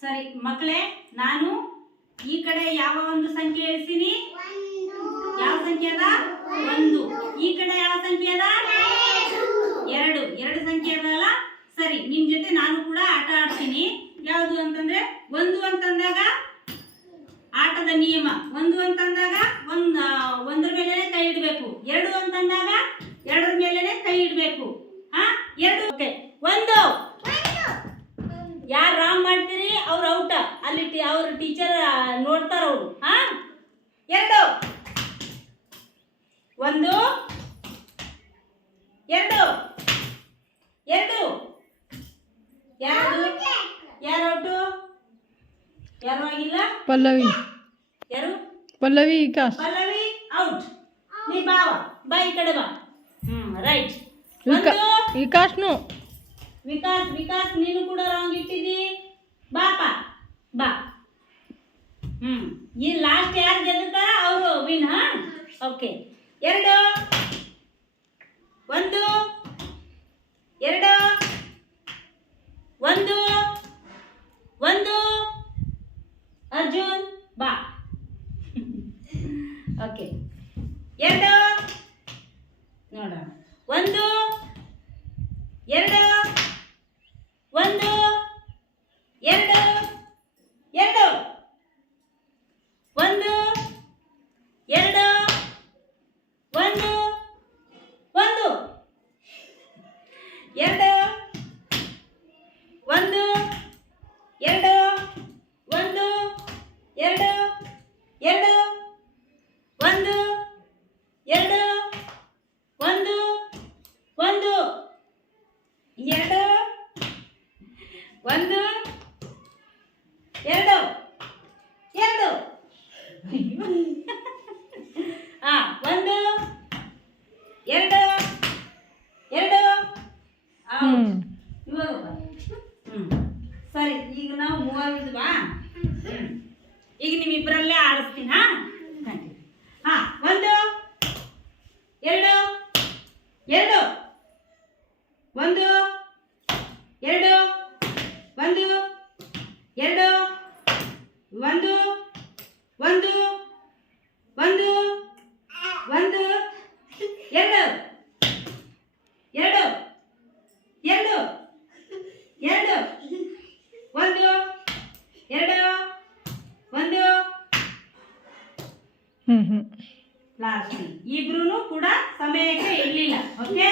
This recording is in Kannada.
ಸರಿ ಮಕ್ಕಳೇ, ನಾನು ಈ ಕಡೆ ಯಾವ ಒಂದು ಸಂಖ್ಯೆ ಹೇಳ್ತೀನಿ? ಯಾವ ಸಂಖ್ಯೆ ಅದ? 1. ಈ ಕಡೆ ಯಾವ ಸಂಖ್ಯೆ ಅದ? 2. 2 ಸಂಖ್ಯೆ ಅದಲ್ಲ. ಸರಿ, ನಿಮ್ ಜೊತೆ ನಾನು ಕೂಡ ಆಟ ಆಡ್ತೀನಿ. ಯಾವುದು ಅಂತಂದ್ರೆ 1 ಅಂತಂದಾಗ ಆಟದ ನಿಯಮ. 1 ಅಂತಂದಾಗ ಒಂದರ ಮೇಲೆನೆ ಕೈ ಇಡಬೇಕು. 2 ಅಂತಂದಾಗ 2ರ ಮೇಲೆನೆ ಕೈ ಇಡಬೇಕು. 2. ಓಕೆ. 1. ಯಾರು ರಾಂಗ್ ಮಾಡ್ತೀರಿ ಅವ್ರು ಔಟ್. ಅಲ್ಲಿ ಅವ್ರ ಟೀಚರ್ ನೋಡ್ತಾರ ಅವರು. 2. 1 2 2. ಯಾರು ಔಟು? ಯಾರು ಆಗಿಲ್ಲ? ಪಲ್ಲವಿ. ಯಾರು? ಪಲ್ಲವಿ ವಿಕಾಸ್. ಪಲ್ಲವಿ ಔಟ್. ನೀ ಬಾ ಈ ಕಡೆ ಬಾ. ರೈಟ್. ವಿಕಾಸ್ನು. ವಿಕಾಸ್ ನೀನು ಕೂಡ ರಾಂಗ್ ಇಟ್ಟಿದ್ದಿ. ಬಾಪ ಬಾ. ಈ ಲಾಸ್ಟ್ ಯಾರು ಗೆಲ್ಲುತ್ತಾರ ಅವರು ವಿನ್. ಓಕೆ. 2 1 2 1 1. ಅರ್ಜುನ್ ಬಾ. ಓಕೆ. 2 ನೋಡೋಣ. 1 2 1 2 2 1 2 1 1 2 1 2 1 2 1 2 1 1 1 2 1 2 2. 1 2 2. ಇವಾಗ ಸರಿ, ಈಗ ನಾವು ಮೂವರಿದ್ವಾ? ಈಗ ನಿಮ್ಮಿಬ್ಬರಲ್ಲೇ ಆಡಿಸ್ತೀನಿ. 1 2 2 1 2 1 2 1 1 1 1 2 2 2 2 1 2 1. ಲಾಸ್ಟ್ ಇಬ್ರು ಕೂಡ ಸಮಯಕ್ಕೆ ಇರಲಿಲ್ಲ. ಓಕೆ.